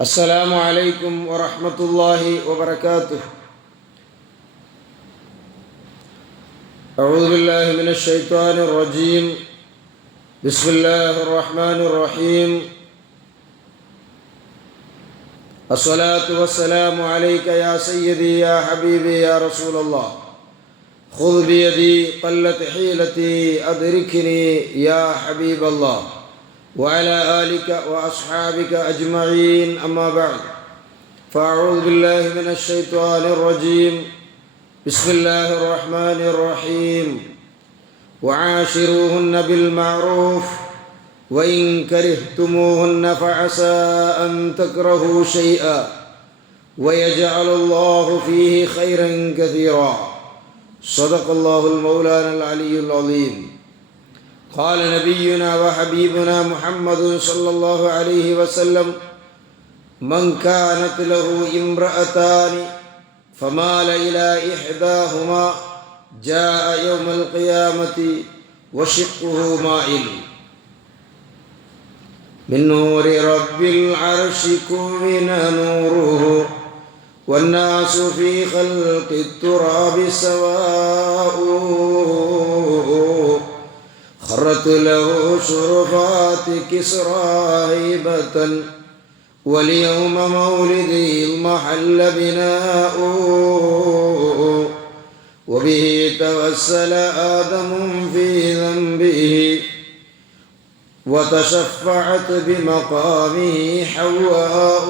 السلام عليكم ورحمة الله وبركاته. أعوذ بالله من الشيطان الرجيم. بسم الله الرحمن الرحيم. الصلاة والسلام عليك يا سيدي يا حبيبي يا رسول الله. خذ بيدي قلت حيلتي أدركني يا حبيب الله وعلى آلك وأصحابك أجمعين. أما بعد، فأعوذ بالله من الشيطان الرجيم. بسم الله الرحمن الرحيم. وعاشروهن بالمعروف وإن كرهتموهن فعسى أن تكرهوا شيئا ويجعل الله فيه خيرا كثيرا. صدق الله المولانا العلي العظيم. قال نبينا وحبيبنا محمد صلى الله عليه وسلم: من كانت له امرأتان فمال إلى إحداهما جاء يوم القيامة وشقه مائل. من نور رب العرش كون نوره والناس في خلق التراب سواء. خرت له شرفات كسرى هيبة واليوم مولدي المحل بناء. وبه توسل آدم في ذنبه وتشفعت بمقامه حواء.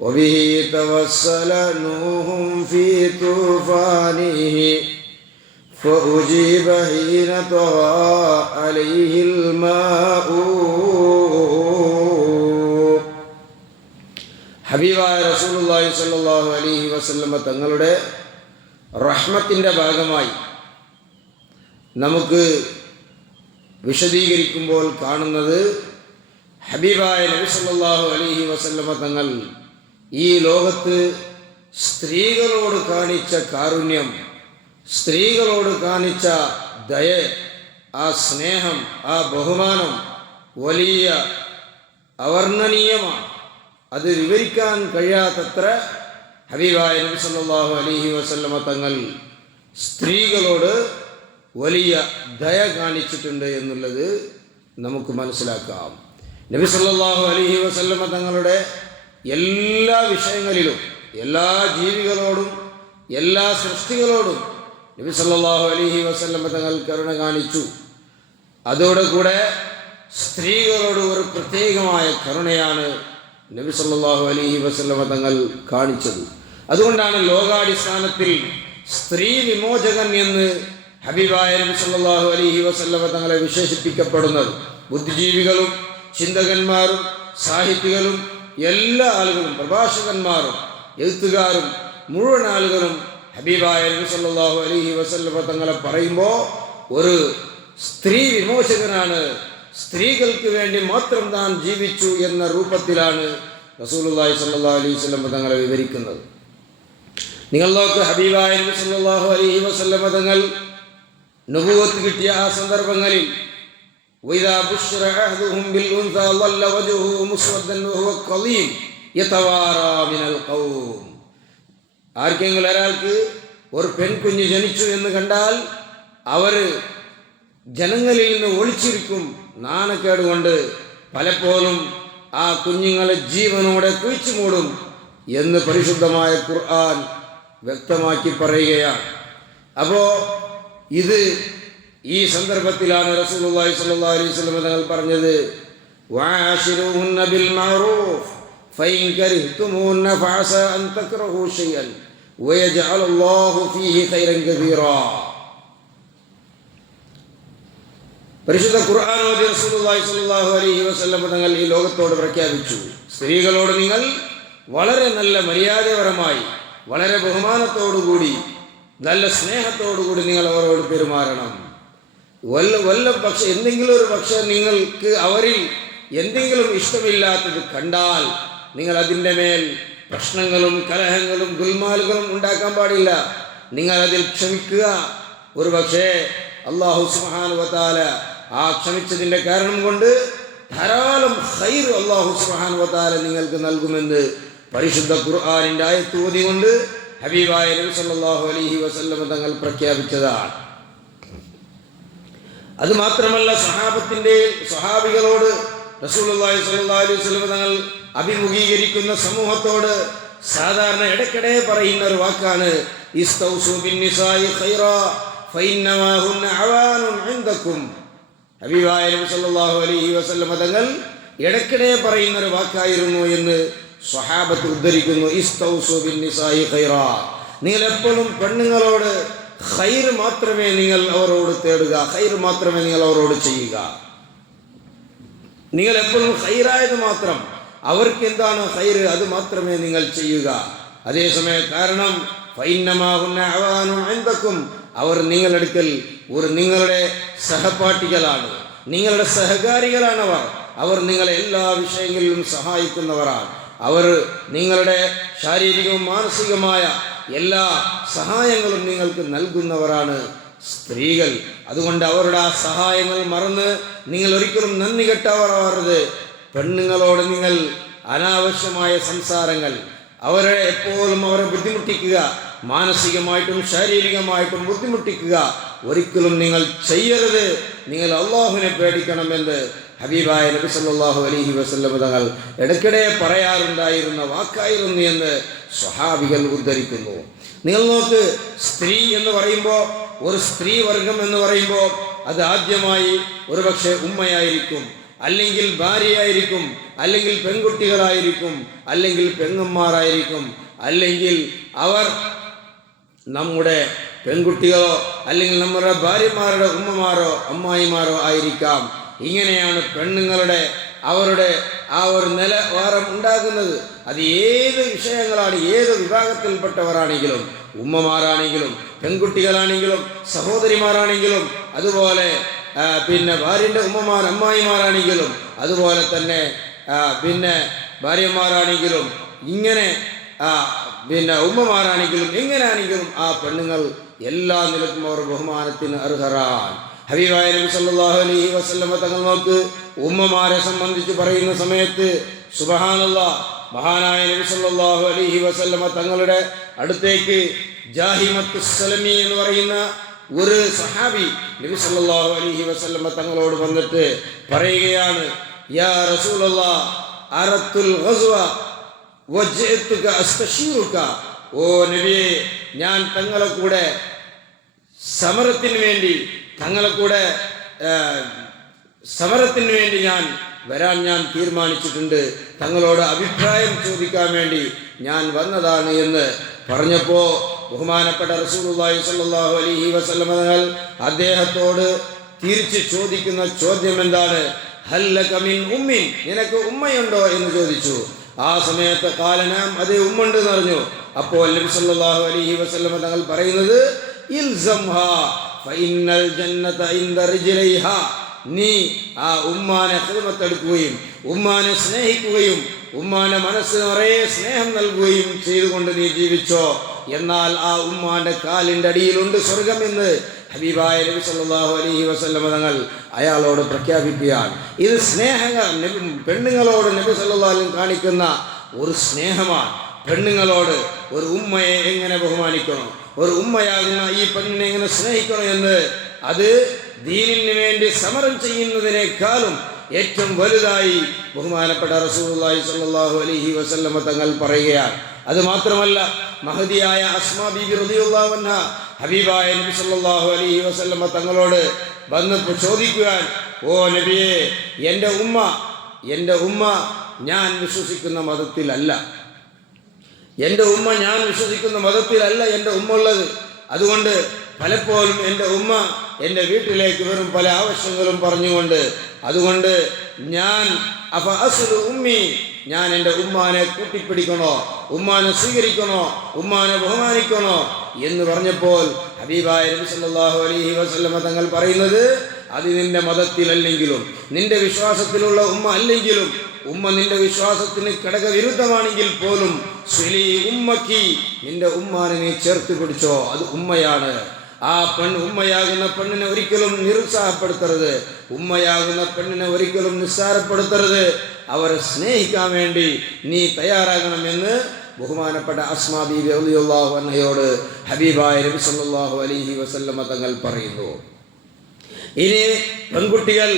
وبه توسل نوح في طوفانه فأجيب حين طغى عليه الماء. ഹബീബായ റസൂലുള്ളാഹി സ്വല്ലല്ലാഹു അലൈഹി വസല്ലമ തങ്ങളുടെ റഹ്മത്തിൻ്റെ ഭാഗമായി നമുക്ക് വിശദീകരിക്കുമ്പോൾ കാണുന്നത്, ഹബീബായ നബി സല്ലല്ലാഹു അലൈഹി വസല്ലമ തങ്ങൾ ഈ ലോകത്ത് സ്ത്രീകളോട് കാണിച്ച കാരുണ്യം, സ്ത്രീകളോട് കാണിച്ച ദയ, ആ സ്നേഹം, ആ ബഹുമാനം വലിയ അവർണ്ണനീയമാണ്. അത് വിവരിക്കാൻ കഴിയാത്തത്ര ഹബീബായ നബി സല്ലല്ലാഹു അലൈഹി വസല്ലമ തങ്ങൾ സ്ത്രീകളോട് വലിയ ദയ കാണിച്ചിട്ടുണ്ട് എന്നുള്ളത് നമുക്ക് മനസ്സിലാക്കാം. നബി സല്ലല്ലാഹു അലൈഹി വസല്ലമ തങ്ങളുടെ എല്ലാ വിഷയങ്ങളിലും, എല്ലാ ജീവികളോടും, എല്ലാ സൃഷ്ടികളോടും നബി സല്ലല്ലാഹു അലൈഹി വസല്ലമ തങ്ങൾ കരുണ കാണിച്ചു. അതോടുകൂടെ സ്ത്രീകളോട് ഒരു പ്രത്യേകമായ കരുണയാണ് നബി സല്ലല്ലാഹു അലൈഹി വസല്ലമ തങ്ങൾ കാണിച്ചത്. അതുകൊണ്ടാണ് ലോകാടിസ്ഥാനത്തിൽ സ്ത്രീ വിമോചകൻ എന്ന് ഹബീബായ നബി സല്ലല്ലാഹു അലൈഹി വസല്ലമ തങ്ങളെ വിശേഷിപ്പിക്കപ്പെടുന്നത്. ബുദ്ധിജീവികളും ചിന്തകന്മാരും സാഹിത്യകളും എല്ലാ ആളുകളും, പ്രഭാഷകന്മാരും എഴുത്തുകാരും മുഴുവൻ ആളുകളും ഹബീബായ നബി സല്ലല്ലാഹു അലൈഹി വസല്ലമ തങ്ങളെ പറയുമ്പോൾ ഒരു സ്ത്രീ വിമോചകനാണ്, സ്ത്രീകൾക്ക് വേണ്ടി മാത്രം താൻ ജീവിച്ചു എന്ന രൂപത്തിലാണ് റസൂലുള്ളാഹി സ്വല്ലല്ലാഹു അലൈഹി വസല്ലം തങ്ങളെ വിവരിക്കുന്നത്. നിങ്ങൾ നോക്ക്, ഹബീബായ നബി സല്ലല്ലാഹു അലൈഹി വസല്ലം തങ്ങൾ നബുവത്ത് കിട്ടിയ ആ സന്ദർഭങ്ങളിൽ വഇദാ ബുശ്ശിറ അഹദുഹും ബിൽ ഉൻസാ ളല്ല വജ്ഹുഹു മുസ്വദ്ദൻ വഹുവ ഖളീം യതവാറാ മിനൽ ഖൗം. ആർക്കെങ്കിലും ഒരാൾക്ക് ഒരു പെൺകുഞ്ഞ് ജനിച്ചു എന്ന് കണ്ടാൽ അവർ ജനങ്ങളിൽ നിന്ന് ഒളിച്ചിരിക്കും. നാണക്കേട് കൊണ്ട് പലപ്പോഴും ആ കുഞ്ഞുങ്ങളെ ജീവനോടെ കുഴിച്ചു മൂടും എന്ന് പരിശുദ്ധമായ ഖുർആൻ വ്യക്തമാക്കി പറയുകയാണ്. അപ്പോൾ ഇത് ഈ സന്ദർഭത്തിലാണ് റസൂലുള്ളാഹി സ്വല്ലല്ലാഹു അലൈഹി വസല്ലം തങ്ങൾ പറഞ്ഞത്, വഅശിറുഹുന്ന ബിൽ മഅറൂഫ് ഫഇൻ കരിഹ്തുമൂഹുന്ന ഫഅസാ അൻ തക്റഹു ശൈഅൻ വയജഅലല്ലാഹു ഫീഹി ഖൈറൻ കസീറാ. പരിശുദ്ധ ഖുർആൻ ഓതി റസൂലുള്ളാഹി സ്വല്ലല്ലാഹു അലൈഹി വസല്ലം തങ്ങൾ ഈ ലോകത്തോട് പ്രഖ്യാപിച്ചു, സ്ത്രീകളോട് നിങ്ങൾ വളരെ നല്ല മര്യാദപരമായി, വളരെ ബഹുമാനത്തോടുകൂടി, നല്ല സ്നേഹത്തോടുകൂടി നിങ്ങൾ അവരോട് പെരുമാറണം. പക്ഷെ എന്തെങ്കിലും ഒരു പക്ഷേ നിങ്ങൾക്ക് അവരിൽ എന്തെങ്കിലും ഇഷ്ടമില്ലാത്തത് കണ്ടാൽ നിങ്ങൾ അതിൻ്റെ മേൽ പ്രശ്നങ്ങളും കലഹങ്ങളും ഗുൽമാലുകളും ഉണ്ടാക്കാൻ പാടില്ല. നിങ്ങൾ അതിൽ ക്ഷമിക്കുക. ഒരു പക്ഷേ അല്ലാഹു സുബ്ഹാനഹു വ തആല ആ ക്ഷമിച്ചതിൻ്റെ കാരണം കൊണ്ട് ധാരാളം ഖൈർ അല്ലാഹു സുബ്ഹാനഹു വ തആല നിങ്ങൾക്ക് നൽകുമെന്ന് പരിശുദ്ധ ഖുർആനിന്റെ ആയത്ത് ഓതിക്കൊണ്ട് ഹബീബായ നബി സല്ലല്ലാഹു അലൈഹി വസല്ലം തങ്ങൾ പ്രഖ്യാപിച്ചതാണ്. അത് മാത്രമല്ല, സ്വഹാബികളോട് റസൂലുള്ളാഹി സ്വല്ലല്ലാഹു അലൈഹി വസല്ലം തങ്ങൾ അഭിമുഖീകരിക്കുന്ന സമൂഹത്തോട് സാധാരണ ഇടയ്ക്കിടെ പറയുന്ന ഒരു വാക്കാണ് ഇസ്തൗസു ബിന്നിസായി ഖൈറാ ഫഇന്നമാ ഹുന്ന അവാനുൻ ഇൻദകും. ഹബീബായ നബി സല്ലല്ലാഹു അലൈഹി വസല്ലം തങ്ങൾ ഇടയ്ക്കിടെ പറയുന്ന ഒരു വാക്കായിരുന്നു എന്ന് സ്വഹാബത്ത് ഉദ്ധരിക്കുന്നു. ഇസ്തൗസു ബിന്നിസായി ഖൈറാ, നിങ്ങൾ എപ്പോഴും പെണ്ണുങ്ങളോട് ഖൈർ മാത്രമേ നിങ്ങൾ അവരോട് തേടുക, ഖൈർ മാത്രമേ നിങ്ങൾ അവരോട് ചെയ്യുക. നിങ്ങൾ എപ്പോഴും ഖൈറായത് മാത്രം, അവർക്ക് എന്താണ് ഖൈർ അത് മാത്രമേ നിങ്ങൾ ചെയ്യുക. അതേസമയം കാരണം അവർ നിങ്ങളെടുക്കൽ നിങ്ങളുടെ സഹപാഠികളാണ്, നിങ്ങളുടെ സഹകാരികളാണ്. അവർ നിങ്ങളെ എല്ലാ വിഷയങ്ങളിലും സഹായിക്കുന്നവരാണ്. അവർ നിങ്ങളുടെ ശാരീരികവും മാനസികമായ എല്ലാ സഹായങ്ങളും നിങ്ങൾക്ക് നൽകുന്നവരാണ് സ്ത്രീകൾ. അതുകൊണ്ട് അവരുടെ ആ സഹായങ്ങൾ മറന്ന് നിങ്ങൾ ഒരിക്കലും നന്ദി കെട്ടവരാകരുത്. പെണ്ണുങ്ങളോട് നിങ്ങൾ അനാവശ്യമായ സംസാരങ്ങൾ, അവരെ എപ്പോഴും അവരെ ബുദ്ധിമുട്ടിക്കുക, മാനസികമായിട്ടും ശാരീരികമായിട്ടും ബുദ്ധിമുട്ടിക്കുക ഒരിക്കലും നിങ്ങൾ ചെയ്യരുത്. നിങ്ങൾ അള്ളാഹുവിനെ പേടിക്കണമെന്ന് ഹബീബായ നബി സല്ലല്ലാഹു അലൈഹി വസല്ലം തങ്ങൾ ഇടയ്ക്കിടെ പറയാറുണ്ടായിരുന്ന വാക്കായിരുന്നു എന്ന് സ്വഹാബികൾ ഉദ്ധരിക്കുന്നു. നിങ്ങൾ നോക്ക്, സ്ത്രീ എന്ന് പറയുമ്പോൾ, ഒരു സ്ത്രീ വർഗം എന്ന് പറയുമ്പോൾ അത് ആദ്യമായി ഒരുപക്ഷെ ഉമ്മയായിരിക്കും, അല്ലെങ്കിൽ ഭാര്യയായിരിക്കും, അല്ലെങ്കിൽ പെൺകുട്ടികളായിരിക്കും, അല്ലെങ്കിൽ പെങ്ങന്മാരായിരിക്കും, അല്ലെങ്കിൽ അവർ നമ്മുടെ പെൺകുട്ടികളോ അല്ലെങ്കിൽ നമ്മുടെ ഭാര്യമാരുടെ ഉമ്മമാരോ അമ്മായിമാരോ ആയിരിക്കാം. ഇങ്ങനെയാണ് പെണ്ണുങ്ങളുടെ അവരുടെ ആ ഒരു നിലവാരം ഉണ്ടാകുന്നത്. അത് ഏത് വിഷയങ്ങളാണ്, ഏത് വിഭാഗത്തിൽപ്പെട്ടവരാണെങ്കിലും, ഉമ്മമാരാണെങ്കിലും പെൺകുട്ടികളാണെങ്കിലും സഹോദരിമാരാണെങ്കിലും, അതുപോലെ പിന്നെ ഭാര്യൻ്റെ ഉമ്മമാർ അമ്മായിമാരാണെങ്കിലും, അതുപോലെ തന്നെ പിന്നെ ഭാര്യമാരാണെങ്കിലും, ഇങ്ങനെ പിന്നെ ഉമ്മമാരാണെങ്കിലും എങ്ങനെയാണെങ്കിലും ആ പെണ്ണുങ്ങൾ എല്ലാ നിലക്കും അവർ ബഹുമാനത്തിന് അർഹരാണ്. ഹബീബായ നബി സല്ലല്ലാഹു അലൈഹി വസല്ലം തങ്ങൾ നോക്ക്, ഉമ്മമാരെ സംബന്ധിച്ച് പറയുന്ന സമയത്ത് സുബ്ഹാനല്ലാഹ്, മഹാനായ നബി സല്ലല്ലാഹു അലൈഹി വസല്ലം തങ്ങളുടെ അടുത്തേക്ക് ജാഹിമത്തു സലമി എന്ന് പറയുന്ന ഒരു സഹാബി നബി സല്ലല്ലാഹു അലൈഹി വസല്ലം തങ്ങളോട് വന്നിട്ട് പറയുകയാണ്, യാ റസൂലല്ലാഹ് അറത്തുൽ ഗസ്വ വജ്അതുക അസ്തശീറുക. ഓ നബിയെ, ഞാൻ തങ്ങളെ കൂടെ സമരത്തിന് വേണ്ടി ഞാൻ വരാൻ തീരുമാനിച്ചിട്ടുണ്ട്, തങ്ങളോട് അഭിപ്രായം ചോദിക്കാൻ വേണ്ടി ഞാൻ വന്നതാണ് എന്ന് പറഞ്ഞപ്പോൾ ബഹുമാനപ്പെട്ട റസൂലുള്ളാഹി സ്വല്ലല്ലാഹു അലൈഹി വസല്ലം തങ്ങൾ അദ്ദേഹത്തോട് തിരിച്ച് ചോദിക്കുന്ന ചോദ്യം എന്താണ്? ഹല്ലക മിൻ ഉമ്മിൻ, നിനക്ക് ഉമ്മയുണ്ടോ എന്ന് ചോദിച്ചു. ആ സമയത്ത് കാലനാം, അതേ ഉമ്മുണ്ട് എന്ന് പറഞ്ഞു. അപ്പോൾ നബി സല്ലല്ലാഹു അലൈഹി വസല്ലം തങ്ങൾ പറയുന്നത്, ഇൽസംഹാ ഫഇന്നൽ ജന്നത ഇൻദ റിജ്ലൈഹാ, നീ ആ ഉമ്മാനെ ഖിദ്മത്തെടുക്കുകയും ഉമ്മാനെ സ്നേഹിക്കുകയും ഉമ്മാന്റെ മനസ്സ് നിറയെ സ്നേഹം നൽകുകയും ചെയ്തുകൊണ്ട് നീ ജീവിച്ചോ, എന്നാൽ ആ ഉമ്മാന്റെ കാലിൻ്റെ അടിയിലുണ്ട് സ്വർഗമെന്ന് ഹബീബായ നബി സല്ലല്ലാഹു അലൈഹി വസല്ലം തങ്ങൾ അയാളോട് പ്രഖ്യാപിക്കുകയാണ്. ഇത് പെണ്ണുങ്ങളോട് നബി സല്ലല്ലാഹു അലൈഹി കാണിക്കുന്ന ഒരു സ്നേഹമാണ്. പെണ്ണുങ്ങളോട് ഒരു ഉമ്മയെ എങ്ങനെ ബഹുമാനിക്കണം, ഒരു ഉമ്മയാകുന്ന ഈ പെണ്ണിനെ എങ്ങനെ സ്നേഹിക്കണം എന്ന് അത് ദീനിന് വേണ്ടി സമരം ചെയ്യുന്നതിനേക്കാളും ഏറ്റവും വലുതായി ബഹുമാനപ്പെട്ട റസൂലുള്ളാഹി സ്വല്ലല്ലാഹു അലൈഹി വസല്ലം തങ്ങൾ പറയുകയാണ്. അത് മാത്രമല്ല, മഹദിയായ അസ്മാ ബീബി റളിയല്ലാഹു അൻഹ ഹബീബായ നബി സല്ലല്ലാഹു അലൈഹി വസല്ലം തങ്ങളോട് വന്നപ്പോൾ ചോദിക്കുകയാണ്, ഓ നബിയെ, എൻ്റെ ഉമ്മ ഞാൻ വിശ്വസിക്കുന്ന മതത്തിലല്ല, എൻ്റെ ഉമ്മ ഉള്ളത്. അതുകൊണ്ട് പലപ്പോഴും എൻ്റെ ഉമ്മ എൻ്റെ വീട്ടിലേക്ക് വരും പല ആവശ്യങ്ങളും പറഞ്ഞുകൊണ്ട്. അതുകൊണ്ട് ഞാൻ ഞാൻ എൻ്റെ ഉമ്മാനെ കൂട്ടിപ്പിടിക്കണോ, ഉമ്മാനെ സ്വീകരിക്കണോ, ഉമ്മാനെ ബഹുമാനിക്കണോ എന്ന് പറഞ്ഞപ്പോൾ ഹബീബായ നബി സല്ലല്ലാഹു അലൈഹി വസല്ലം തങ്ങൾ പറയുന്നത്, അത് നിന്റെ മതത്തിലല്ലെങ്കിലും നിന്റെ വിശ്വാസത്തിലുള്ള ഉമ്മ അല്ലെങ്കിലും, ഉമ്മ നിന്റെ വിശ്വാസത്തിന് ഘടകവിരുദ്ധമാണെങ്കിൽ പോലും ഉമ്മക്കി, നിന്റെ ഉമ്മാനെ നീ ചേർത്ത് പിടിച്ചോ, അത് ഉമ്മയാണ്. ആ ഉമ്മയാകുന്ന പെണ്ണിനെ ഒരിക്കലും നിരുത്സാഹപ്പെടുത്തരുത്, ഉമ്മയാകുന്ന പെണ്ണിനെ ഒരിക്കലും നിസ്സാരപ്പെടുത്തരുത്. ആ അവരെ സ്നേഹിക്കാൻ വേണ്ടി നീ തയ്യാറാകണമെന്ന് ബഹുമാനപ്പെട്ട അസ്മാ ബീവി റളിയല്ലാഹു അൻഹയോട് ഹബീബായ നബി സല്ലല്ലാഹു അലൈഹി വസല്ലമ തങ്ങൾ പറയുന്നു. ഇനി പെൺകുട്ടികൾ,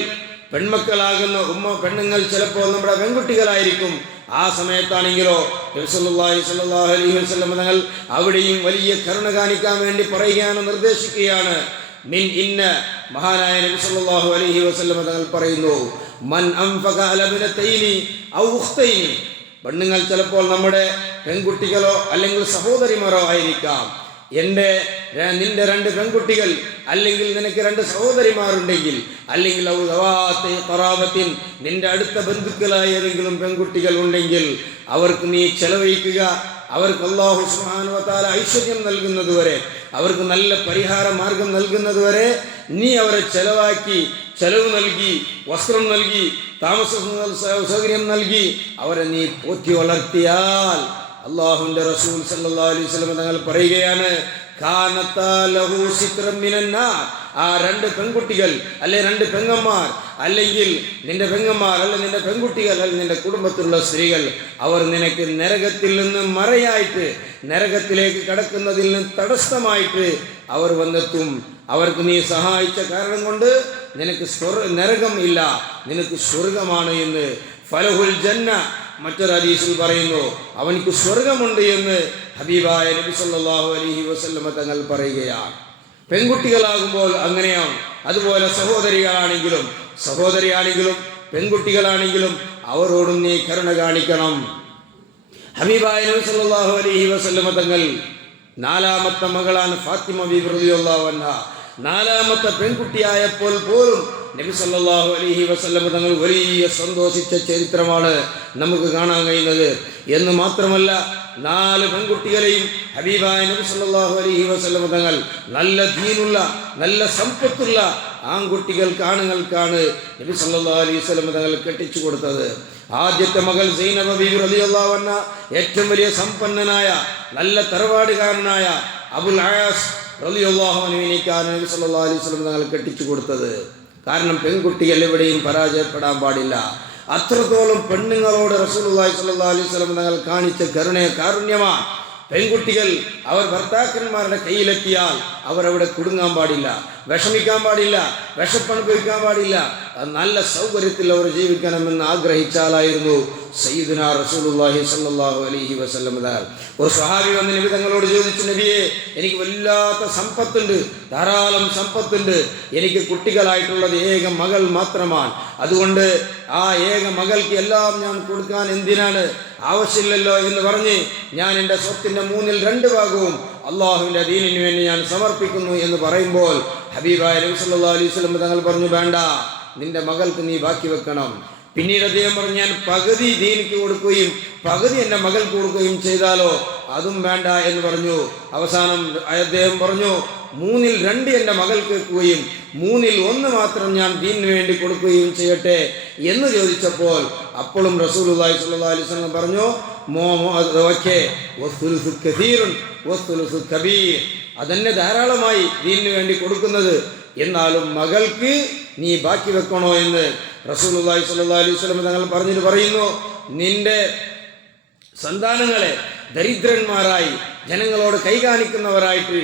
പെൺമക്കളാകുന്ന പെണ്ണുങ്ങൾ ചിലപ്പോൾ നമ്മുടെ പെൺകുട്ടികളായിരിക്കും. ആ സമയത്താണെങ്കിലോ നബി സല്ലല്ലാഹു അലൈഹി വസല്ലമ തങ്ങൾ അവിടെയും വലിയ കരുണ കാണിക്കാൻ വേണ്ടി പറയുകയാണ്, നിർദ്ദേശിക്കുകയാണ്. മിൻ ഇന്ന മഹാനായ നബി സല്ലല്ലാഹു അലൈഹി വസല്ലമ തങ്ങൾ പറയുന്നു, മൻ അൻഫഖ അലാ ബിനതൈനി ഔ ഉഖ്തൈനി. പെണ്ണുങ്ങൾ ചിലപ്പോൾ നമ്മുടെ പെൺകുട്ടികളോ അല്ലെങ്കിൽ സഹോദരിമാരോ ആയിരിക്കാം. നിന്റെ 2 പെൺകുട്ടികൾ അല്ലെങ്കിൽ നിനക്ക് 2 സഹോദരിമാരുണ്ടെങ്കിൽ അല്ലെങ്കിൽ നിന്റെ അടുത്ത ബന്ധുക്കളായ ഏതെങ്കിലും പെൺകുട്ടികൾ ഉണ്ടെങ്കിൽ അവർക്ക് നീ ചെലവഴിക്കുക. അവർക്ക് അല്ലാഹു സുബ്ഹാനഹു വ തആല ഐശ്വര്യം നൽകുന്നതുവരെ, അവർക്ക് നല്ല പരിഹാര മാർഗം നൽകുന്നതുവരെ നീ അവരെ ചെലവ് നൽകി, വസ്ത്രം നൽകി, താമസ സൗകര്യം നൽകി അവരെ നീ പോറ്റി വളർത്തിയാൽ അല്ലാഹുവിന്റെ റസൂൽ സല്ലല്ലാഹു അലൈഹി വസല്ലം തങ്ങൾ പറയുകയാണ്, ആ 2 പെൺകുട്ടികൾ അല്ലെ 2 പെങ്ങന്മാർ അല്ലെങ്കിൽ നിന്റെ പെങ്ങന്മാർ അല്ലെ നിന്റെ പെൺകുട്ടികൾ അല്ലെങ്കിൽ നിന്റെ കുടുംബത്തിലുള്ള സ്ത്രീകൾ അവർ നിനക്ക് നരകത്തിൽ നിന്ന് മറയായിട്ട്, നരകത്തിലേക്ക് കടക്കുന്നതിൽ നിന്ന് തടസ്സമായിട്ട് അവർ വന്നെത്തും. അവർക്ക് നീ സഹായിച്ച കാരണം കൊണ്ട് നിനക്ക് നരകം ഇല്ല, നിനക്ക് സ്വർഗമാണ് എന്ന് ഫലഹുൽ ജന്ന മറ്റൊരു ഹദീസിൽ പറയുന്നു, അവനിക്ക് സ്വർഗമുണ്ട് എന്ന് ഹബീബായ നബി സല്ലല്ലാഹു അലൈഹി വസല്ലമ തങ്ങൾ പറയുകയാണ്. പെൺകുട്ടികളാകുമ്പോൾ അങ്ങനെയാണ്. അതുപോലെ സഹോദരിയാണെങ്കിലും പെൺകുട്ടികളാണെങ്കിലും അവരോടും നീ കരുണ കാണിക്കണം. ഹബീബായ നബി സല്ലല്ലാഹു അലൈഹി വസല്ലമ തങ്ങൾ 4ാമത്തെ മകളാണ് ഫാത്തിമ ബീവി റളിയല്ലാഹു അൻഹ. 4ാമത്തെ പെൺകുട്ടിയായപ്പോൾ പോലും നബി സല്ലല്ലാഹു അലൈഹി വസല്ലം തങ്ങൾ വലിയ സന്തോഷിച്ച ചരിത്രമാണ് നമുക്ക് കാണാൻ കഴിയുന്നത്. എന്ന് മാത്രമല്ല 4 പെൺകുട്ടികളെയും ഹബീബായ നബി സല്ലല്ലാഹു അലൈഹി വസല്ലം തങ്ങൾ നല്ല ദീനുള്ള, നല്ല സമ്പത്തുള്ള ആണുങ്ങൾക്കാണ് നബി സല്ലല്ലാഹു അലൈഹി വസല്ലം തങ്ങൾ കെട്ടിച്ചു കൊടുത്തത്. ആദ്യത്തെ മകൾ സൈനബ ബീവി റളിയല്ലാഹു അൻഹ ഏറ്റവും വലിയ സമ്പന്നനായ നല്ല തറവാടുകാരനായ അബുൽ ആസ് റളിയല്ലാഹു അൻഹുവിനെയാണ് നബി സല്ലല്ലാഹു അലൈഹി വസല്ലം തങ്ങൾ കെട്ടിച്ചു കൊടുത്തത്. കാരണം പെൺകുട്ടികൾ എവിടെയും പരാജയപ്പെടാൻ പാടില്ല. അത്രത്തോളം പെണ്ണുങ്ങളോട് റസൂലുള്ളാഹി സ്വല്ലല്ലാഹു അലൈഹി വസല്ലം തങ്ങൾ കാണിച്ച കാരുണ്യമാണ്. പെൺകുട്ടികൾ അവർ ഭർത്താക്കന്മാരുടെ കയ്യിലെത്തിയാൽ അവരവിടെ കുടുങ്ങാൻ പാടില്ല, വിഷമിക്കാൻ പാടില്ല, വിശപ്പനുഭവിക്കാൻ പാടില്ല. നല്ല സൗകര്യത്തിൽ അവർ ജീവിക്കണമെന്ന് ആഗ്രഹിച്ചാലായിരുന്നു സയ്യിദുനാ റസൂലുള്ളാഹി സ്വല്ലല്ലാഹു അലൈഹി വസല്ലം തങ്ങൾ. ഒരു സ്വഹാബി വന്ന് നബി തങ്ങളോട് ചോദിച്ചു, നബിയെ, എനിക്ക് വല്ലാത്ത സമ്പത്തുണ്ട്, ധാരാളം സമ്പത്തുണ്ട്, എനിക്ക് കുട്ടികളായിട്ടുള്ളത് ഏക മകൾ മാത്രമാണ്. അതുകൊണ്ട് ആ ഏക മകൾക്ക് എല്ലാം ഞാൻ കൊടുക്കാൻ എന്തിനാണ്, ആവശ്യമില്ലല്ലോ എന്ന് പറഞ്ഞ് ഞാൻ എൻ്റെ സ്വത്തിൻ്റെ 2/3 ഭാഗവും അള്ളാഹുവിൻ്റെ ദീനിന് വേണ്ടി ഞാൻ സമർപ്പിക്കുന്നു എന്ന് പറയുമ്പോൾ ഹബീബായ നബി സല്ലല്ലാഹു അലൈഹി വസല്ലം തങ്ങൾ പറഞ്ഞു, വേണ്ട, നിന്റെ മകൾക്ക് നീ ബാക്കി വെക്കണം. പിന്നീട് അദ്ദേഹം പറഞ്ഞു, ഞാൻ പകുതി ദീനിക്ക് കൊടുക്കുകയും പകുതി എൻ്റെ മകൾക്ക് കൊടുക്കുകയും ചെയ്താലോ, അതും വേണ്ട എന്ന് പറഞ്ഞു. അവസാനം അദ്ദേഹം പറഞ്ഞു, 2/3 എൻ്റെ മകൾക്ക് വെക്കുകയും 1/3 മാത്രം ഞാൻ ദീനിന് വേണ്ടി കൊടുക്കുകയും ചെയ്യട്ടെ എന്ന് ചോദിച്ചപ്പോൾ അപ്പോഴും റസൂലുള്ളാഹി സ്വല്ലല്ലാഹു അലൈഹി വസല്ലം പറഞ്ഞു, അതന്നെ ധാരാളമായി ദീനിന് വേണ്ടി കൊടുക്കുന്നത്, എന്നാലും മകൾക്ക് നീ ബാക്കി വെക്കണോ എന്ന് റസൂലുള്ളാഹി സ്വല്ലല്ലാഹു അലൈഹി വസല്ലം തങ്ങൾ പറയുന്നു, നിന്റെ സന്താനങ്ങളെ ദരിദ്രന്മാരായി ജനങ്ങളോട് കൈകാണിക്കുന്നവരായിട്ട്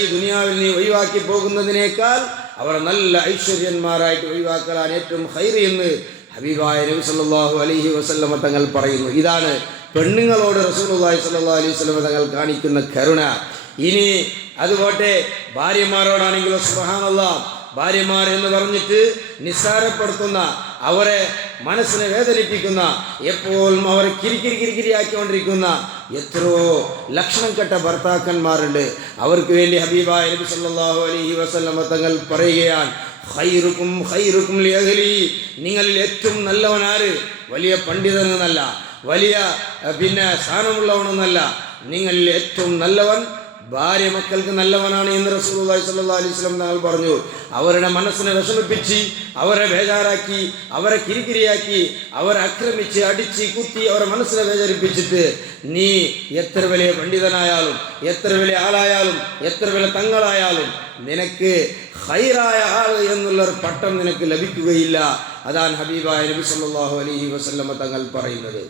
ഈ ദുനിയാവിൽ നീ ഒഴിവാക്കി പോകുന്നതിനേക്കാൾ അവർ നല്ല ഐശ്വര്യന്മാരായിട്ട് ഒഴിവാക്കാൻ ഏറ്റവും ഖൈർ എന്ന് ഹബീബായ നബി സല്ലല്ലാഹു അലൈഹി വസല്ലം തങ്ങൾ പറയുന്നു. ഇതാണ് പെണ്ണുങ്ങളോട് റസൂലുള്ളാഹി സ്വല്ലല്ലാഹു അലൈഹി വസല്ലം തങ്ങൾ കാണിക്കുന്ന കരുണ. ഇനി അതുപോട്ടെ ഭാര്യമാരോടാണെങ്കിലോ സുബ്ഹാനല്ലാഹ്, ഭാര്യമാർ എന്ന് പറഞ്ഞിട്ട് നിസ്സാരപ്പെടുത്തുന്ന, അവരെ മനസ്സിനെ വേദനിപ്പിക്കുന്ന, എപ്പോഴും അവരെ കിരിക്കിരിയാക്കിക്കൊണ്ടിരിക്കുന്ന എത്രയോ ലക്ഷണം കെട്ട ഭർത്താക്കന്മാരുണ്ട്. അവർക്ക് വേണ്ടി ഹബീബായ നബി സല്ലല്ലാഹു അലൈഹി വസല്ലം തങ്ങൾ പറയുകയാണ്, ഖൈറുക്കും ലിഅഹ്ലി, നിങ്ങളിൽ ഏറ്റവും നല്ലവനാര്, വലിയ പണ്ഡിതനെന്നല്ല, വലിയ സ്ഥാനമുള്ളവനെന്നല്ല, നിങ്ങളിൽ ഏറ്റവും നല്ലവൻ ഭാര്യ മക്കൾക്ക് നല്ലവനാണ് എന്ന് റസൂലുള്ളാഹി സ്വല്ലല്ലാഹു അലൈഹി വസല്ലം തങ്ങൾ പറഞ്ഞു. അവരുടെ മനസ്സിനെ വിഷമിപ്പിച്ച്, അവരെ ബേജാറാക്കി, അവരെ കിരികിരിയാക്കി, അവരെ ആക്രമിച്ച് അടിച്ച് കുത്തി അവരെ മനസ്സിനെ വേദനിപ്പിച്ചിട്ട് നീ എത്ര വലിയ പണ്ഡിതനായാലും, എത്ര വലിയ ആളായാലും, എത്ര വലിയ തങ്ങളായാലും നിനക്ക് ഖൈറായ ആൾ എന്നുള്ളൊരു പട്ടം നിനക്ക് ലഭിക്കുകയില്ല അതാണ് ഹബീബായ നബി സല്ലല്ലാഹു അലൈഹി വസല്ലമ തങ്ങൾ പറയുന്നത്.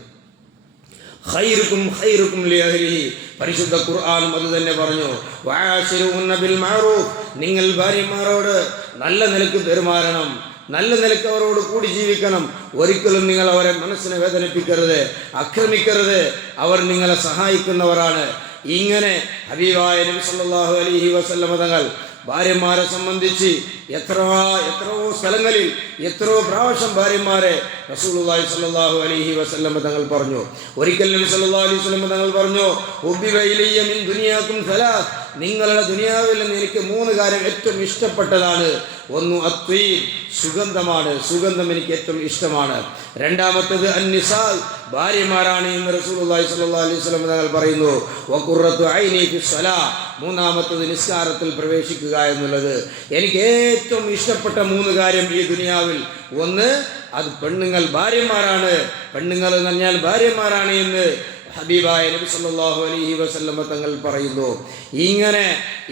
ഖൈറുക്കും ഖൈറുക്കും ലിഅഹ്ലിഹി, പരിശുദ്ധ ഖുർആൻ അത് തന്നെ പറഞ്ഞു. വആശിറുഹുന്ന ബിൽ മഅറൂഫ്, നിങ്ങൾ ഭാര്യമാരോട് നല്ല നിലക്ക് പെരുമാറണം, നല്ല നിലക്ക് അവരോട് കൂടി ജീവിക്കണം. ഒരിക്കലും നിങ്ങൾ അവരെ മനസ്സിനെ വേദനിപ്പിക്കരുത്, ആക്രമിക്കരുത്. അവർ നിങ്ങളെ സഹായിക്കുന്നവരാണ്. ഇങ്ങനെ ഹബീബായ നബി സല്ലല്ലാഹു അലൈഹി വസല്ലമ തങ്ങൾ ഭാര്യമാരെ സംബന്ധിച്ച് എത്രയോ സ്ഥലങ്ങളിൽ എത്രയോ പ്രാവശ്യം ഭാര്യമാരെ റസൂലുള്ളാഹി സ്വല്ലല്ലാഹു അലൈഹി വസല്ലം തങ്ങൾ പറഞ്ഞു. ഒരിക്കൽ നബി സല്ലല്ലാഹു അലൈഹി വസല്ലം തങ്ങൾ പറഞ്ഞു, ഉബ്ബിബ ഇലയ്യ മിൻ ദുനിയാകും സലാസ്, നിങ്ങളുടെ ദുനിയാവിൽ നിന്ന് എനിക്ക് 3 കാര്യം ഏറ്റവും ഇഷ്ടപ്പെട്ടതാണ്. ഒന്ന് അത്വീബ്, സുഗന്ധമാണ്, സുഗന്ധം എനിക്ക് ഏറ്റവും ഇഷ്ടമാണ്. രണ്ടാമത്തേത് അന്നിസാ, ഭാര്യമാരാണ് എന്ന് റസൂലുള്ളാഹി സ്വല്ലല്ലാഹു അലൈഹി വസല്ലം തങ്ങൾ പറയുന്നു. വഖുറത്തു ഐനി ഫിസ്സലാ, മൂന്നാമത്തേത് നിസ്കാരത്തിൽ പ്രവേശിക്കുക എന്നുള്ളത്. എനിക്ക് ഏറ്റവും ഇഷ്ടപ്പെട്ട 3 കാര്യം ഈ ദുനിയാവിൽ, ഒന്ന് അത് പെണ്ണുങ്ങൾ ഭാര്യമാരാണ്, പെണ്ണുങ്ങൾ എന്ന് പറഞ്ഞാൽ ഭാര്യമാരാണ് എന്ന് ഹബീബായ നബി സല്ലല്ലാഹു അലൈഹി വസല്ലം തങ്ങൾ പറയുന്നു.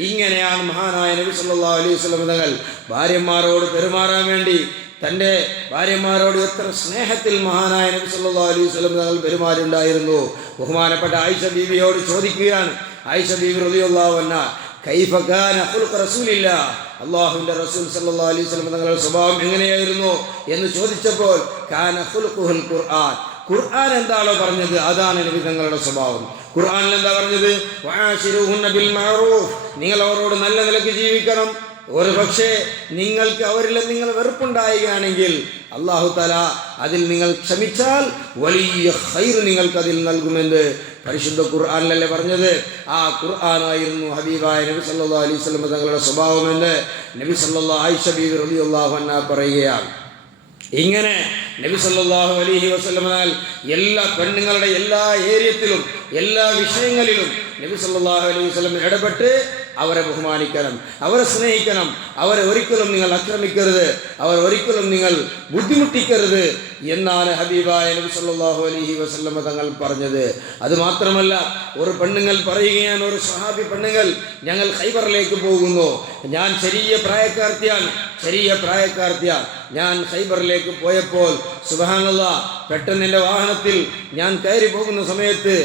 ഇങ്ങനെയാണ് മഹാനായ നബി സല്ലല്ലാഹു അലൈഹി വസല്ലം തങ്ങൾ ഭാര്യമാരോട് പെരുമാറാൻ വേണ്ടി, തൻ്റെ ഭാര്യമാരോട് എത്ര സ്നേഹത്തിൽ മഹാനായ നബി സല്ലല്ലാഹു അലൈഹി വസല്ലം തങ്ങൾ പെരുമാറുണ്ടായിരുന്നു. ബഹുമാനപ്പെട്ട ആയിഷ ബീവിയോട് ചോദിക്കുകയാണ്. ആയിഷ ബീവി റളിയല്ലാഹു അൻഹാ, കൈഫ കാന ഖുൽഖു റസൂലില്ലാഹ്, അല്ലാഹുവിൻ്റെ റസൂൽ സല്ലല്ലാഹു അലൈഹി വസല്ലം തങ്ങളുടെ സ്വഭാവം എങ്ങനെയായിരുന്നു എന്ന് ചോദിച്ചപ്പോൾ കാന ഖുൽഖുൽ ഖുർആൻ, ഖുർആൻ എന്താണോ പറഞ്ഞത് അതാണ് നബി തങ്ങളുടെ സ്വഭാവം. ഖുർആനിൽ എന്താ പറഞ്ഞത്? വആശിറുഹുന്ന ബിൽ മഅറൂഫ്, നിങ്ങൾ അവരോട് നല്ല നിലയ്ക്ക് ജീവിക്കണം. ഒരു പക്ഷേ നിങ്ങൾക്ക് അവരിൽ നിങ്ങൾ വെറുപ്പുണ്ടാവുകയാണെങ്കിൽ അല്ലാഹു തആല അതിൽ നിങ്ങൾ ക്ഷമിച്ചാൽ വലിയ ഖൈർ നിങ്ങൾക്ക് അതിൽ നൽകുമെന്ന് പരിശുദ്ധ ഖുർആനിലല്ലേ പറഞ്ഞത്. ആ ഖുർആനായിരുന്നു ഹബീബായ നബി സല്ലല്ലാഹു അലൈഹി വസല്ലം തങ്ങളുടെ സ്വഭാവമെന്ന് നബി സല്ലല്ലാഹു ആയിഷ ബീവി റളിയല്ലാഹു അൻഹാ പറയുകയാണ്. ഇങ്ങനെ നബി സല്ലല്ലാഹു അലൈഹി വസല്ലം എല്ലാ പെണ്ണുങ്ങളുടെ എല്ലാ ഏരിയത്തിലും എല്ലാ വിഷയങ്ങളിലും നബി സല്ലല്ലാഹു അലൈഹി വസല്ലം ഇടപെട്ട് അവരെ ബഹുമാനിക്കണം, അവരെ സ്നേഹിക്കണം. അവരെ ഒരിക്കലും നിങ്ങൾ ആക്രമിക്കരുത്, അവർ ഒരിക്കലും നിങ്ങൾ ബുദ്ധിമുട്ടിക്കരുത് എന്നാണ് ഹബീബായ നബി സല്ലല്ലാഹു അലൈഹി വസല്ലം തങ്ങൾ പറഞ്ഞത്. അതുമാത്രമല്ല, ഒരു പെണ്ണുങ്ങൾ പറയുകയാണ്, ഒരു സ്വഹാബി പെണ്ണുങ്ങൾ, ഞങ്ങൾ ഖൈബറിലേക്ക് പോകുന്നു, ഞാൻ ചെറിയ പ്രായക്കാർത്തിയാണ്, ഞാൻ ഖൈബറിലേക്ക് പോയപ്പോൾ സുബ്ഹാനല്ലാഹ്, പെട്ടെന്ന് എൻ്റെ വാഹനത്തിൽ ഞാൻ കയറി പോകുന്ന സമയത്ത്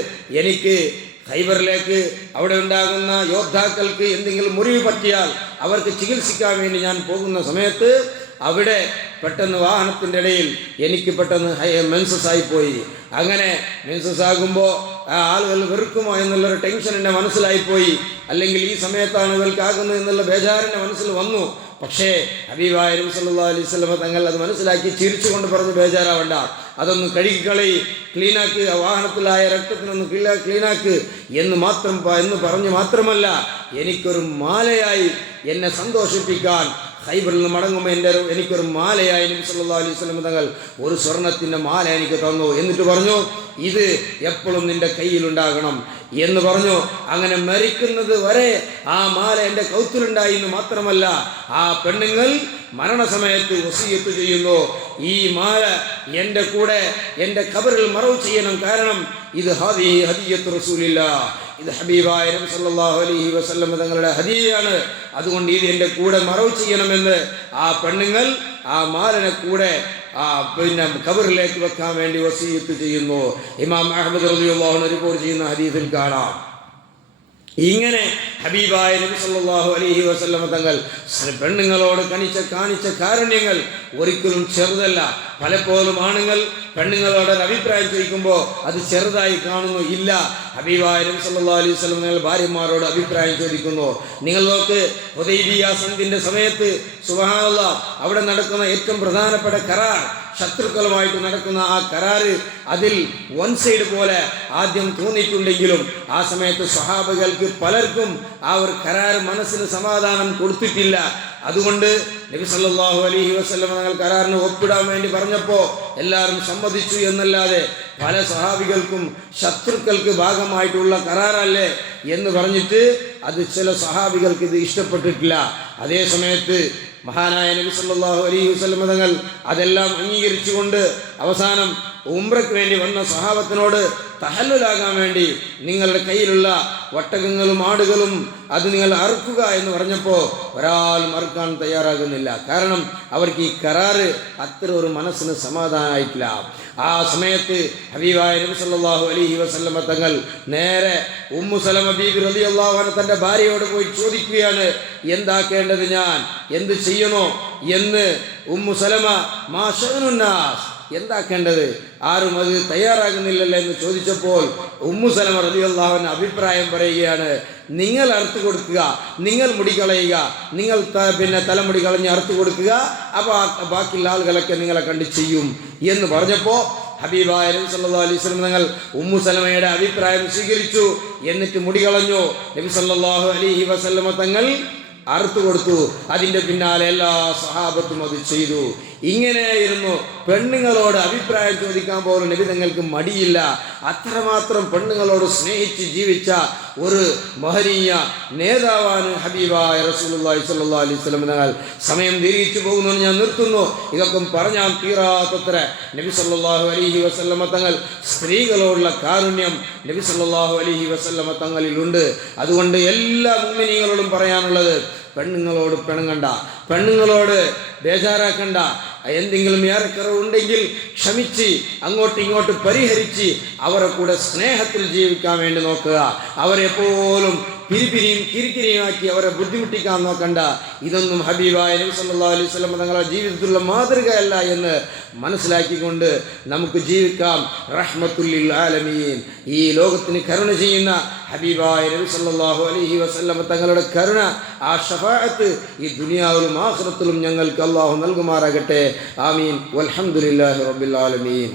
എനിക്ക് ഖൈബറിലേക്ക് അവിടെ ഉണ്ടാകുന്ന യോദ്ധാക്കൾക്ക് എന്തെങ്കിലും മുറിവ് പറ്റിയാൽ അവർക്ക് ചികിത്സിക്കാൻ വേണ്ടി ഞാൻ പോകുന്ന സമയത്ത് അവിടെ പെട്ടെന്ന് വാഹനത്തിൻ്റെ ഇടയിൽ എനിക്ക് പെട്ടെന്ന് മെൻസസ് ആയിപ്പോയി. അങ്ങനെ മെൻസസ് ആകുമ്പോൾ ആ ആളുകൾ വെറുക്കുമോ എന്നുള്ളൊരു ടെൻഷൻ എൻ്റെ മനസ്സിലായിപ്പോയി. അല്ലെങ്കിൽ ഈ സമയത്താണ് ഇവർക്കാകുന്നത് എന്നുള്ള ബേജാറിൻ്റെ മനസ്സിൽ വന്നു. പക്ഷേ ഹബീബായ നബി സല്ലല്ലാഹു അലൈഹി വസല്ലം തങ്ങൾ അത് മനസ്സിലാക്കി ചിരിച്ചുകൊണ്ട് പറഞ്ഞു, ബേജാറാവണ്ട, അതൊന്ന് കഴുകിക്കളി, ക്ലീനാക്ക്, ആ വാഹനത്തിലായ രക്തത്തിനൊന്ന് ക്ലീനാക്ക് എന്ന് പറഞ്ഞു മാത്രമല്ല, എനിക്കൊരു മാലയായി എന്നെ സന്തോഷിപ്പിക്കാൻ ഖൈബറിൽ നിന്ന് മടങ്ങുമ്പോൾ എനിക്കൊരു മാലയായി നബി സല്ലല്ലാഹു അലൈഹി വസല്ലം തങ്ങൾ ഒരു സ്വർണത്തിൻ്റെ മാല എനിക്ക് തന്നു. എന്നിട്ട് പറഞ്ഞു, ഇത് എപ്പോഴും നിന്റെ കയ്യിലുണ്ടാകണം എന്ന് പറഞ്ഞു. അങ്ങനെ മരിക്കുന്നത് വരെ ആ മാല എൻ്റെ കൗത്തിലുണ്ടായി എന്ന് മാത്രമല്ല, ആ പെണ്ണുങ്ങൾ മരണസമയത്ത് വസിയത്ത് ചെയ്യുന്നു, ഈ മാല എൻ്റെ കൂടെ എൻ്റെ ഖബറിൽ മറവ് ചെയ്യണം. കാരണം ഇത് ഹദിയത്ത് റസൂലില്ലാഹ്, ഇത് ഹബീബായ നബി സല്ലല്ലാഹു അലൈഹി വസല്ലം തങ്ങളുടെ ഹദിയയാണ്. അതുകൊണ്ട് ഇത് എൻ്റെ കൂടെ മറവ് ചെയ്യണമെന്ന് ആ പെണ്ണുങ്ങൾ ആ മാലനെ കൂടെ ഖബറിലേക്ക് വെക്കാൻ വേണ്ടി വസിയത്ത് ചെയ്യുന്നു. ഇമാം അഹ്മദ് റളിയല്ലാഹു അൻഹു റിപ്പോർട്ട് ചെയ്യുന്ന ഹദീസിൽ കാണാം. ഇങ്ങനെ ഹബീബായ നബി സല്ലല്ലാഹു അലൈഹി വസല്ലം തങ്ങൾ പെണ്ണുങ്ങളോട് കാണിച്ച കാരുണ്യങ്ങൾ ഒരിക്കലും ചെറുതല്ല. പലപ്പോഴും ആണുങ്ങൾ പെണ്ണുങ്ങളോട് അഭിപ്രായം ചോദിക്കുമ്പോൾ അത് ചെറുതായി കാണുന്നു. ഇല്ല, ഹബീബായ നബി സല്ലല്ലാഹു അലൈഹി വസല്ലം തങ്ങൾ ഭാര്യമാരോട് അഭിപ്രായം ചോദിക്കുന്നു. നിങ്ങൾ നോക്ക്, ഹുദൈബിയ സന്ധിന്റെ സമയത്ത് സുബ്ഹാനല്ലാഹ്, അവിടെ നടക്കുന്ന ഏറ്റവും പ്രധാനപ്പെട്ട കരാർ, ശത്രുക്കളുമായിട്ട് നടക്കുന്ന ആ കരാറ്, അതിൽ വൺ സൈഡ് പോലെ ആദ്യം തോന്നിയിട്ടുണ്ടെങ്കിലും ആ സമയത്ത് സ്വഹാബികൾക്ക് പലർക്കും ആ ഒരു കരാർ മനസ്സിന് സമാധാനം കൊടുത്തിട്ടില്ല. അതുകൊണ്ട് നബി സല്ലല്ലാഹു അലൈഹി വസല്ലം തങ്ങൾ കരാറിന് ഒപ്പിടാൻ വേണ്ടി പറഞ്ഞപ്പോൾ എല്ലാവരും സമ്മതിച്ചു എന്നല്ലാതെ പല സ്വഹാബികൾക്കും ശത്രുക്കൾക്ക് ഭാഗമായിട്ടുള്ള കരാറല്ലേ എന്ന് പറഞ്ഞിട്ട് അത് ചില സ്വഹാബികൾക്ക് ഇത് ഇഷ്ടപ്പെട്ടിട്ടില്ല. അതേ സമയത്ത് മഹാനായ നബി സല്ലല്ലാഹു അലൈഹി വസല്ലം തങ്ങൾ അതെല്ലാം അംഗീകരിച്ചുകൊണ്ട് അവസാനം ഉംറയ്ക്ക് വേണ്ടി വന്ന സഹാബത്തിനോട് തഹല്ലുലാകാൻ വേണ്ടി നിങ്ങളുടെ കയ്യിലുള്ള ഒട്ടകങ്ങളും ആടുകളും അത് നിങ്ങൾ അറുക്കുക എന്ന് പറഞ്ഞപ്പോൾ ഒരാളും അറുക്കാൻ തയ്യാറാകുന്നില്ല. കാരണം അവർക്ക് ഈ കരാറ് അത്ര ഒരു മനസ്സിന് സമാധാനമായിട്ടില്ല. ആ സമയത്ത് ഹബീബായ നബി സല്ലല്ലാഹു അലൈഹി വസല്ലമ തങ്ങൾ നേരെ ഉമ്മു സലമ ബീബി റളിയല്ലാഹു അൻഹ തൻ്റെ ഭാര്യയോട് പോയി ചോദിക്കുകയാണ്, എന്താക്കേണ്ടത്, ഞാൻ എന്ത് ചെയ്യണോ എന്ന്. ഉമ്മു സലമ മാ ശഅനുന്നാസ്, എന്താക്കേണ്ടത്, ആരും അത് തയ്യാറാകുന്നില്ലല്ലോ എന്ന് ചോദിച്ചപ്പോൾ ഉമ്മു സലമ റളിയല്ലാഹു അൻഹ അഭിപ്രായം പറയുകയാണ്, നിങ്ങൾ അറുത്തു കൊടുക്കുക, നിങ്ങൾ മുടി കളയുക, നിങ്ങൾ തലമുടി കളഞ്ഞ് അറുത്തു കൊടുക്കുക, അപ്പോൾ ബാക്കിയുള്ള ആളുകളൊക്കെ നിങ്ങളെ കണ്ട് ചെയ്യും എന്ന് പറഞ്ഞപ്പോൾ ഹബീബായ നബി സല്ലല്ലാഹു അലൈഹി വസല്ലം തങ്ങൾ ഉമ്മു സലമയുടെ അഭിപ്രായം സ്വീകരിച്ചു. എന്നിട്ട് മുടി കളഞ്ഞു. നബി സല്ലല്ലാഹു അലൈഹി വസല്ലം തങ്ങൾ അറുത്തു കൊടുത്തു. അതിൻ്റെ പിന്നാലെ എല്ലാ സഹാബത്തും അത് ചെയ്തു. ഇങ്ങനെയായിരുന്നു. പെണ്ണുങ്ങളോട് അഭിപ്രായം ചോദിക്കാൻ പോലും നബി തങ്ങൾക്ക് മടിയില്ല. അത്രമാത്രം പെണ്ണുങ്ങളോട് സ്നേഹിച്ച് ജീവിച്ച ഒരു മഹനീയ നേതാവാണ് ഹബീബായ റസൂലുള്ളാഹി സ്വല്ലല്ലാഹു അലൈഹി വസല്ലം തങ്ങൾ. സമയം ദീർഘിച്ചു പോകുന്നു, ഞാൻ നിർത്തുന്നു. ഇതൊക്കെ പറഞ്ഞാൽ തീരാത്തത്ര നബി സല്ലല്ലാഹു അലൈഹി വസല്ലമ തങ്ങൾ സ്ത്രീകളോടുള്ള കാരുണ്യം നബി സല്ലല്ലാഹു അലൈഹി വസല്ലമ തങ്ങളിലുണ്ട്. അതുകൊണ്ട് എല്ലാ മുഅ്മിനീങ്ങളോടും പറയാനുള്ളത്, പെണ്ണുങ്ങളോട് പിണങ്ങണ്ട, പെണ്ണുങ്ങളോട് ബേജാറാക്കണ്ട. എന്തെങ്കിലും ഏറെക്കുറവുണ്ടെങ്കിൽ ക്ഷമിച്ച് അങ്ങോട്ടും ഇങ്ങോട്ട് പരിഹരിച്ച് അവരെ കൂടെ സ്നേഹത്തിൽ ജീവിക്കാൻ വേണ്ടി നോക്കുക. അവരെപ്പോലും പിരിപിരിയും കിരിക്കിരിയുമാക്കി അവരെ ബുദ്ധിമുട്ടിക്കാൻ നോക്കണ്ട. ഇതൊന്നും ഹബീബായ നബി സല്ലല്ലാഹു അലൈഹി വസല്ലം തങ്ങളുടെ ജീവിതത്തിലുള്ള മാതൃകയല്ല എന്ന് മനസ്സിലാക്കിക്കൊണ്ട് നമുക്ക് ജീവിക്കാം. റഹ്മത്തുൽ ലിൽ ആലമീൻ, ഈ ലോകത്തിന് കരുണ ചെയ്യുന്ന ഹബീബായ നബി സല്ലല്ലാഹു അലൈഹി വസല്ലം തങ്ങളുടെ കരുണ, ആ ശഫാഅത്ത് ഈ ദുനിയാവിലും ആഖിറത്തിലും ഞങ്ങൾക്ക് അല്ലാഹു നൽകുമാറാകട്ടെ. ആമീൻ. വൽഹംദുലില്ലാഹി റബ്ബിൽ ആലമീൻ.